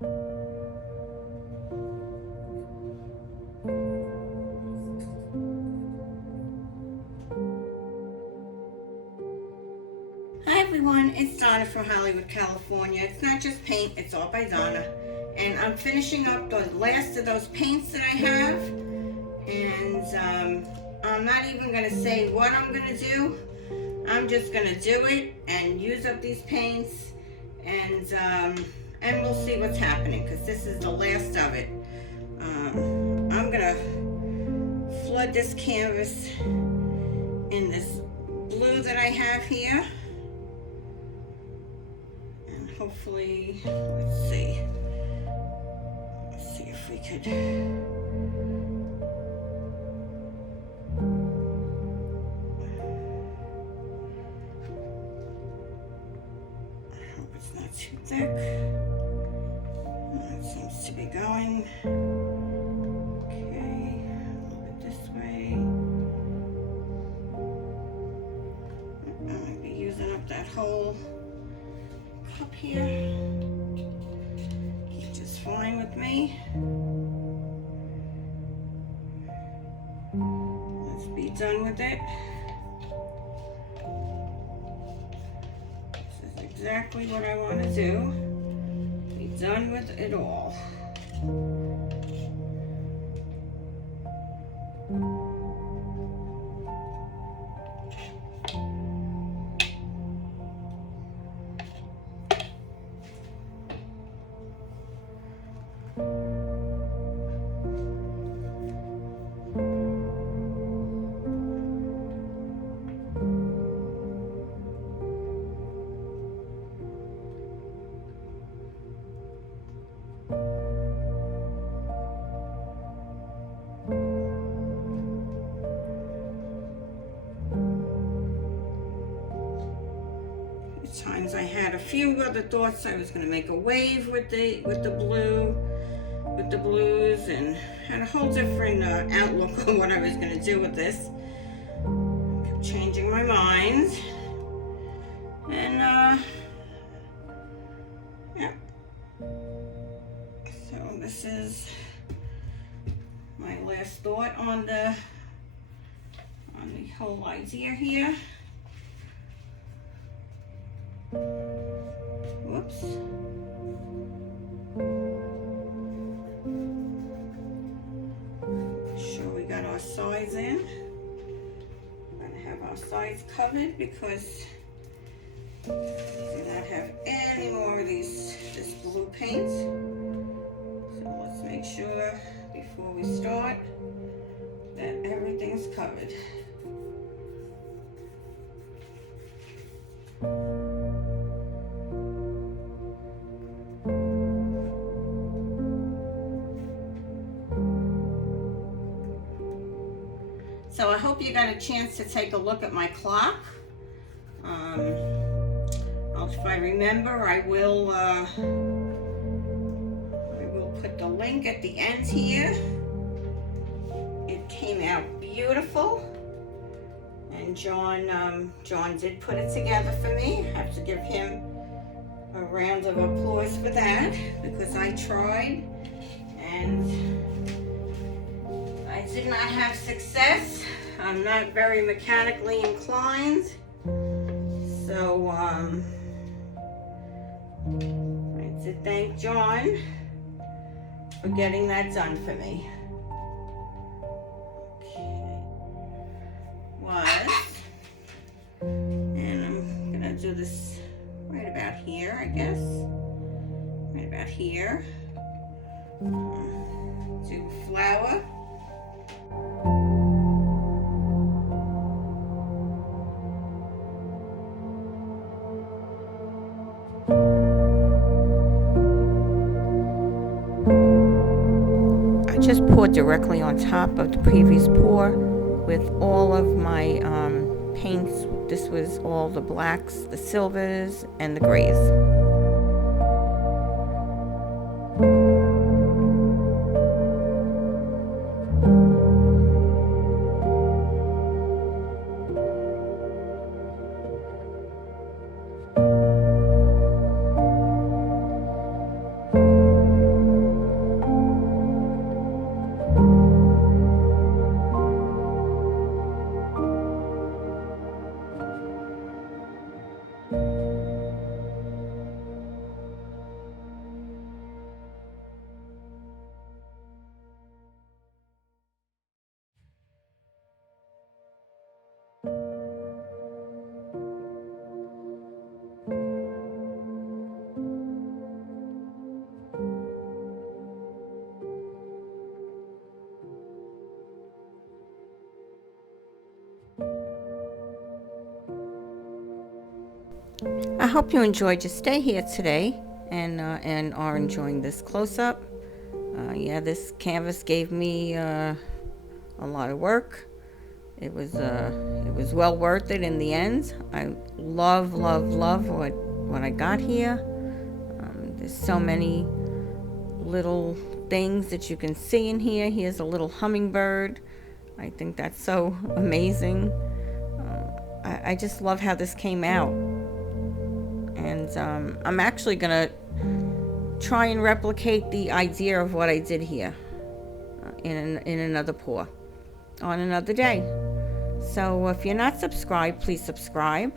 Hi everyone, it's Donna from Hollywood, California. It's not just paint, it's all by Donna. And I'm finishing up the last of those paints that I have. And I'm not even going to say what I'm going to do. I'm just going to do it and use up these paints. And we'll see what's happening because this is the last of it. I'm going to flood this canvas in this blue that I have here. Hopefully, let's see if we could. I hope it's not too thick. It seems to be going. Okay, a little bit this way. I might be using up that whole up here, which is fine with me. Let's be done with it. This is exactly what I want to do. Be done with it all. Times I had a few other thoughts. I was going to make a wave with the blues, and had a whole different outlook on what I was going to do with this. Kept changing my mind, and yeah. So this is my last thought on the whole idea here. Whoops. Sure we got our sides in. We're gonna have our sides covered because we do not have any more of this blue paint. So let's make sure before we start that everything's covered. So I hope you got a chance to take a look at my clock. If I remember, I will put the link at the end here. It came out beautiful, and John did put it together for me. I have to give him a round of applause for that because I tried and I did not have success. I'm not very mechanically inclined, so I have to thank John for getting that done for me. And I'm gonna do this right about here, I guess. Right about here. Do flower. I just poured directly on top of the previous pour with all of my paints. This was all the blacks, the silvers, and the grays. hope you enjoyed your stay here today and are enjoying this close-up. Yeah, this canvas gave me a lot of work. It was well worth it in the end. I love what I got here. There's so many little things that you can see in here. Here's a little hummingbird. I think that's so amazing. I just love how this came out. And I'm actually gonna try and replicate the idea of what I did here in another pour on another day. So if you're not subscribed, please subscribe.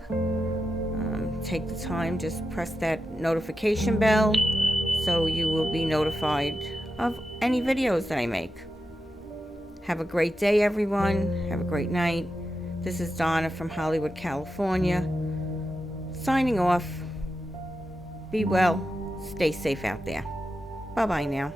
Take the time, just press that notification bell so you will be notified of any videos that I make. Have a great day, everyone. Have a great night. This is Donna from Hollywood, California, signing off. Be well. Stay safe out there. Bye-bye now.